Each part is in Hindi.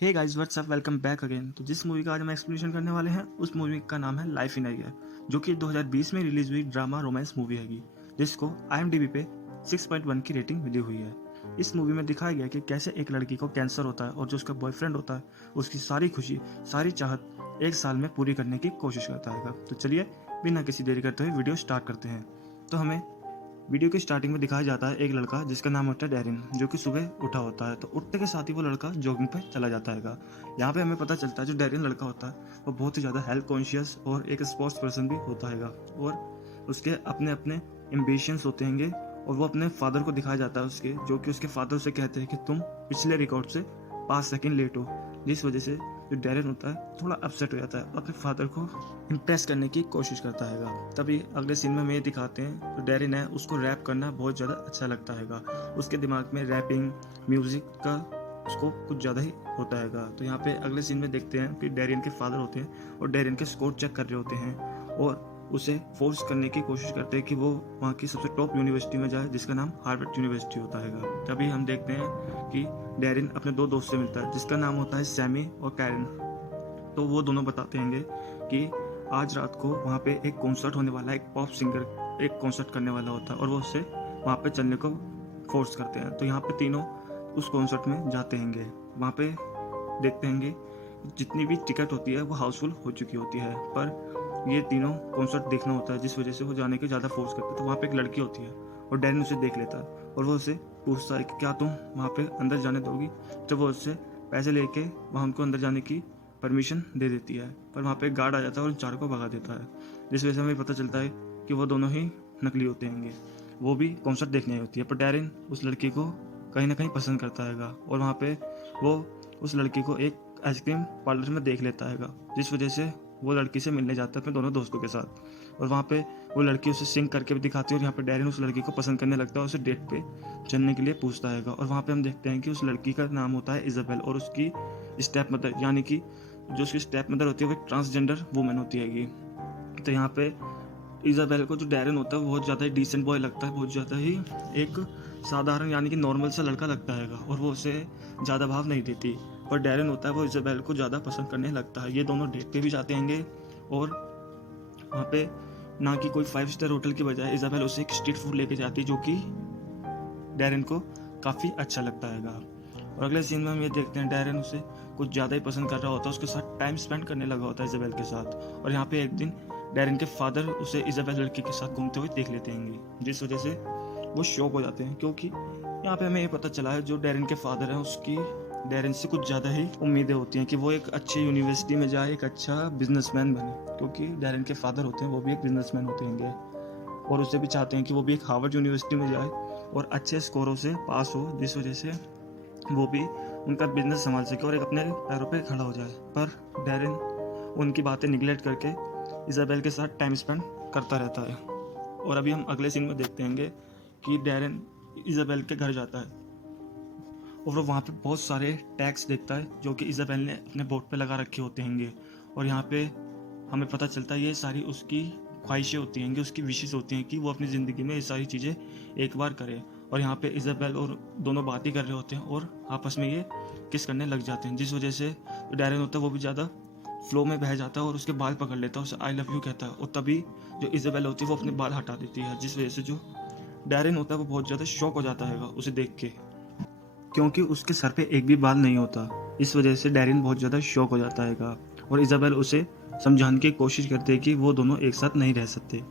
हे guys what's up, welcome back again. तो जिस मूवी का आज हम एक्सप्लेनेशन करने वाले हैं उस मूवी का नाम है लाइफ इन अ ईयर, जो कि 2020 में रिलीज हुई ड्रामा रोमांस मूवी हैगी, जिसको IMDb पे 6.1 की रेटिंग मिली हुई है। इस मूवी में दिखाया गया कि कैसे एक लड़की को कैंसर होता है और जो उसका बॉयफ्रेंड होता है उसकी सारी खुशी, सारी चाहत एक साल में पूरी करने की कोशिश करता है। तो चलिए बिना किसी देरी करते हुए वीडियो स्टार्ट करते हैं। तो हमें वीडियो की स्टार्टिंग में दिखाया जाता है एक लड़का जिसका नाम होता है डैरिन, जो कि सुबह उठा होता है। तो उठते के साथ ही वो लड़का जॉगिंग पे चला जाता है। यहाँ पे हमें पता चलता है जो डैरिन लड़का होता है वो बहुत ही ज़्यादा हेल्थ कॉन्शियस और एक स्पोर्ट्स पर्सन भी होता है, और उसके अपने अपने एम्बिशंस होते हैं। और वो अपने फादर को दिखाया जाता है उसके, जो कि उसके फादर उसे कहते हैं कि तुम पिछले रिकॉर्ड से 5 सेकंड लेट हो, जिस वजह से जो डैरिन होता है थोड़ा अपसेट हो जाता है, अपने फादर को इम्प्रेस करने की कोशिश करता है। तभी अगले सीन में हमें ये दिखाते हैं जो डैरिन है उसको रैप करना बहुत ज़्यादा अच्छा लगता है। उसके दिमाग में रैपिंग म्यूज़िक का उसको कुछ ज़्यादा ही होता है। तो यहाँ पे अगले सीन में देखते हैं कि डैरिन के फादर होते हैं और डैरिन के स्कोर चेक कर रहे होते हैं और उसे फोर्स करने की कोशिश करते हैं कि वो वहाँ की सबसे टॉप यूनिवर्सिटी में जाए, जिसका नाम हार्वर्ड यूनिवर्सिटी होता है। तभी हम देखते हैं कि डैरिन अपने 2 दोस्त से मिलता है जिसका नाम होता है सैमी और कैरन। तो वो दोनों बताते हैं कि आज रात को वहाँ पे एक कॉन्सर्ट होने वाला है, एक पॉप सिंगर एक कॉन्सर्ट करने वाला होता है और वो उससे वहाँ पे चलने को फोर्स करते हैं। तो यहाँ पे तीनों उस कॉन्सर्ट में जाते हैं। वहाँ पे देखते हैं जितनी भी टिकट होती है वो हाउसफुल हो चुकी होती है, पर ये तीनों कॉन्सर्ट देखना होता है, जिस वजह से वो जाने के ज़्यादा फोर्स करते हैं। तो वहाँ पे एक लड़की होती है और डैरिन उसे देख लेता है और वो उसे पूछता है कि क्या तुम वहाँ पे अंदर जाने दोगी। जब वो उससे पैसे लेके वहाँ उनको अंदर जाने की परमिशन दे देती है, पर वहाँ पे एक गार्ड आ जाता है और उन चारों को भगा देता है, जिस वजह से हमें पता चलता है कि वो दोनों ही नकली होते हैं। वो भी कॉन्सर्ट देखने आई होती है, पर डैरिन उस लड़की को कहीं ना कहीं पसंद करता है और वहाँ पे वो उस लड़की को एक आइसक्रीम पार्लर में देख लेता है, जिस वजह से वो लड़की से मिलने जाता है अपने दोनों दोस्तों के साथ। और वहाँ पे वो लड़की उसे सिंग करके भी दिखाती है और यहाँ पे डैरिन उस लड़की को पसंद करने लगता है और उसे डेट पे चलने के लिए पूछता है। और वहाँ पे हम देखते हैं कि उस लड़की का नाम होता है इजाबेल और उसकी स्टेप मदर, यानी कि जो उसकी स्टेप मदर होती है वो एक ट्रांसजेंडर वुमेन होती है। तो यहाँ पे इजाबेल को जो डैरिन होता है वो बहुत ज़्यादा ही डिसेंट बॉय लगता है, बहुत ज़्यादा ही एक साधारण यानी कि नॉर्मल सा लड़का लगता है और वो उसे ज़्यादा भाव नहीं देती। पर डैरिन होता है वो इजाबेल को ज़्यादा पसंद करने लगता है। ये दोनों डेट पे भी जाते हैं और वहाँ पे ना कि कोई 5 स्टार होटल की बजाय इजाबेल उसे एक स्ट्रीट फूड लेके जाती है, जो कि डैरिन को काफ़ी अच्छा लगता है। और अगले सीन में हम ये देखते हैं डैरिन उसे कुछ ज़्यादा ही पसंद कर रहा होता है, उसके साथ टाइम स्पेंड करने लगा होता है इजाबेल के साथ। और यहाँ पे एक दिन डैरिन के फादर उसे इजाबेल लड़की के साथ घूमते हुए देख लेते हैं, जिस वजह से वो शॉक हो जाते हैं, क्योंकि यहाँ पे हमें ये पता चला है जो डैरिन के फादर हैं उसकी डैरिन से कुछ ज़्यादा ही उम्मीदें होती हैं कि वो एक अच्छी यूनिवर्सिटी में जाए, एक अच्छा बिजनेसमैन बने, क्योंकि डैरिन के फादर होते हैं वो भी एक बिजनेसमैन होते हैं और उसे भी चाहते हैं कि वो भी एक हार्वर्ड यूनिवर्सिटी में जाए और अच्छे स्कोरों से पास हो, जिस वजह से वो भी उनका बिजनेस संभाल सके और एक अपने पैरों पे खड़ा हो जाए। पर डैरिन उनकी बातें निगलेक्ट करके इजाबेल के साथ टाइम स्पेंड करता रहता है। और अभी हम अगले सीन में देखते हैं कि डैरिन इजाबेल के घर जाता है और वो वहाँ पे बहुत सारे टैग्स देखता है जो कि इजाबेल ने अपने बोर्ड पे लगा रखे होते हैं। और यहाँ पे हमें पता चलता है ये सारी उसकी ख्वाहिशें होती हैं, उसकी विशेष होती हैं कि वो अपनी ज़िंदगी में ये सारी चीज़ें एक बार करे। और यहाँ पे इजाबेल और दोनों बात ही कर रहे होते हैं और आपस में ये किस करने लग जाते हैं, जिस वजह से जो डैरिन होता है वो भी ज़्यादा फ्लो में बह जाता है और उसके बाल पकड़ लेता है, उसे आई लव यू कहता है। और तभी जो इजाबेल होती है वो अपने बाल हटा देती है, जिस वजह से जो डैरिन होता है वो बहुत ज़्यादा शॉक हो जाता है उसे देख के, क्योंकि उसके सर पे एक भी बाल नहीं होता। इस वजह से डैरिन बहुत ज़्यादा शॉक हो जाता है और इजाबेल उसे समझाने की कोशिश करते हैं कि वो दोनों एक साथ नहीं रह सकते,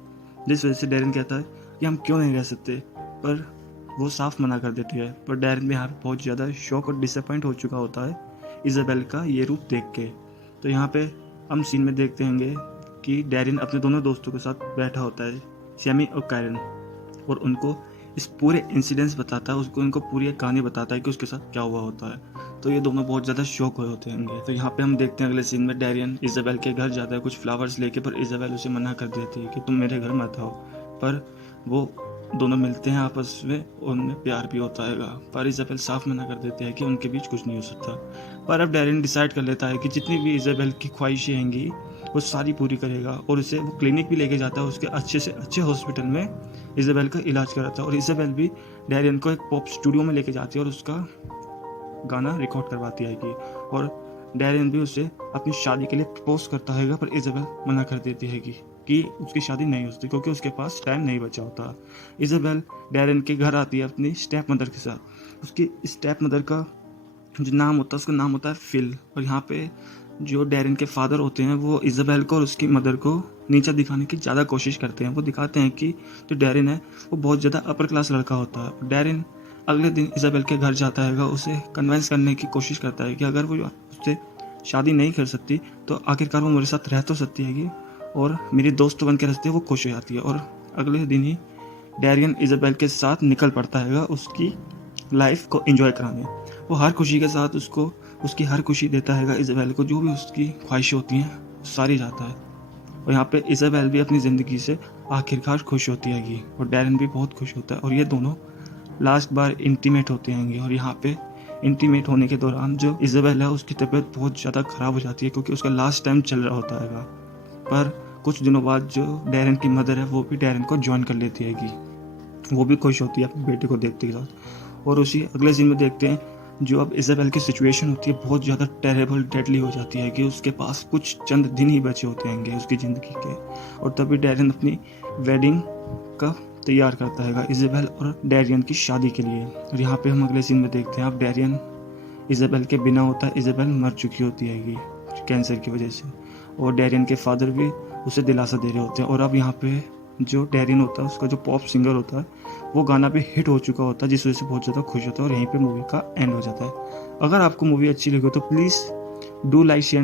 जिस वजह से डैरिन कहता है कि हम क्यों नहीं रह सकते, पर वो साफ मना कर देती है। पर डैरिन भी यहाँ पे बहुत ज़्यादा शॉक और डिसअपॉइंट हो चुका होता है इजाबेल का ये रूप देख के। तो यहाँ पे हम सीन में देखते हैं कि डैरिन अपने दोनों दोस्तों के साथ बैठा होता है, सैमी और कैरन, और उनको इस पूरे इंसिडेंट्स बताता है, उसको उनको पूरी एक कहानी बताता है कि उसके साथ क्या हुआ होता है। तो ये दोनों बहुत ज़्यादा शॉक हुए होते हैं। तो यहाँ पे हम देखते हैं अगले सीन में डैरिन इजाबेल के घर जाता है कुछ फ्लावर्स लेके, पर इजाबेल उसे मना कर देती है कि तुम मेरे घर मत आओ। पर वो दोनों मिलते हैं आपस में और उनमें प्यार भी होता है, पर इजाबेल साफ मना कर देती है कि उनके बीच कुछ नहीं हो सकता। पर अब डैरिन डिसाइड कर लेता है कि जितनी भी इजाबेल की ख्वाहिशें हैंगी वो सारी पूरी करेगा और उसे वो क्लिनिक भी लेके जाता है, उसके अच्छे से अच्छे हॉस्पिटल में इजाबेल का इलाज कराता है। और इजाबेल भी डैरिन को एक पॉप स्टूडियो में लेके जाती है और उसका गाना रिकॉर्ड करवाती आएगी और डैरियन भी उसे अपनी शादी के लिए प्रपोज करता है, पर इजाबेल मना कर देती है कि उसकी शादी नहीं हो सकती क्योंकि उसके पास टाइम नहीं बचा होता। इजाबेल डैरियन के घर आती है अपनी स्टेप मदर के साथ। उसकी स्टेप मदर का जो नाम होता है उसका नाम होता है फिल, और यहाँ पे जो डैरियन के फादर होते हैं वो इजाबेल को और उसकी मदर को नीचा दिखाने की ज़्यादा कोशिश करते हैं। वो दिखाते हैं कि जो डैरियन है वो बहुत ज़्यादा अपर क्लास लड़का होता है। डैरियन अगले दिन इजाबेल के घर जाता है, उसे कन्विंस करने की कोशिश करता है कि अगर वो उससे शादी नहीं कर सकती तो आखिरकार वो मेरे साथ रह तो सकती है और मेरी दोस्त बन के रहती है, वो खुश हो जाती है। और अगले दिन ही डैरियन इजाबेल के साथ निकल पड़ता है उसकी लाइफ को एंजॉय कराने। वो हर खुशी के साथ उसको उसकी हर खुशी देता है इजाबेल को, जो भी उसकी ख्वाहिशें होती हैं सारी जाता है। और यहाँ पे इजाबेल भी अपनी ज़िंदगी से आखिरकार खुश होती है और डैरियन भी बहुत खुश होता है और ये दोनों लास्ट बार इंटीमेट होते हैं। और यहाँ पे इंटीमेट होने के दौरान जो इजाबेल है उसकी तबीयत बहुत ज़्यादा ख़राब हो जाती है क्योंकि उसका लास्ट टाइम चल रहा होता है। पर कुछ दिनों बाद जो डैरियन की मदर है वो भी डैरियन को ज्वाइन कर लेती है। वो भी खुश होती है अपने बेटे को देखते के साथ। और उसी अगले सीन में देखते हैं जो अब इजाबेल की सिचुएशन होती है बहुत ज़्यादा टेरेबल डेडली हो जाती है कि उसके पास कुछ चंद दिन ही बचे होते हैं उसकी ज़िंदगी के। और तभी डैरियन अपनी वेडिंग का तैयार करता है इजाबेल और डैरियन की शादी के लिए। और यहाँ पे हम अगले सीन में देखते हैं अब डैरियन इजाबेल के बिना होता है, इजाबेल मर चुकी होती है कैंसर की वजह से, और डैरियन के फादर भी उसे दिलासा दे रहे होते हैं। और अब यहाँ पे जो डैरियन होता है उसका जो पॉप सिंगर होता है वो गाना भी हिट हो चुका होता है जिस वजह से बहुत ज़्यादा खुश होता है और यहीं पे मूवी का एंड हो जाता है। अगर आपको मूवी अच्छी लगी हो तो प्लीज़ डू लाइक शेयर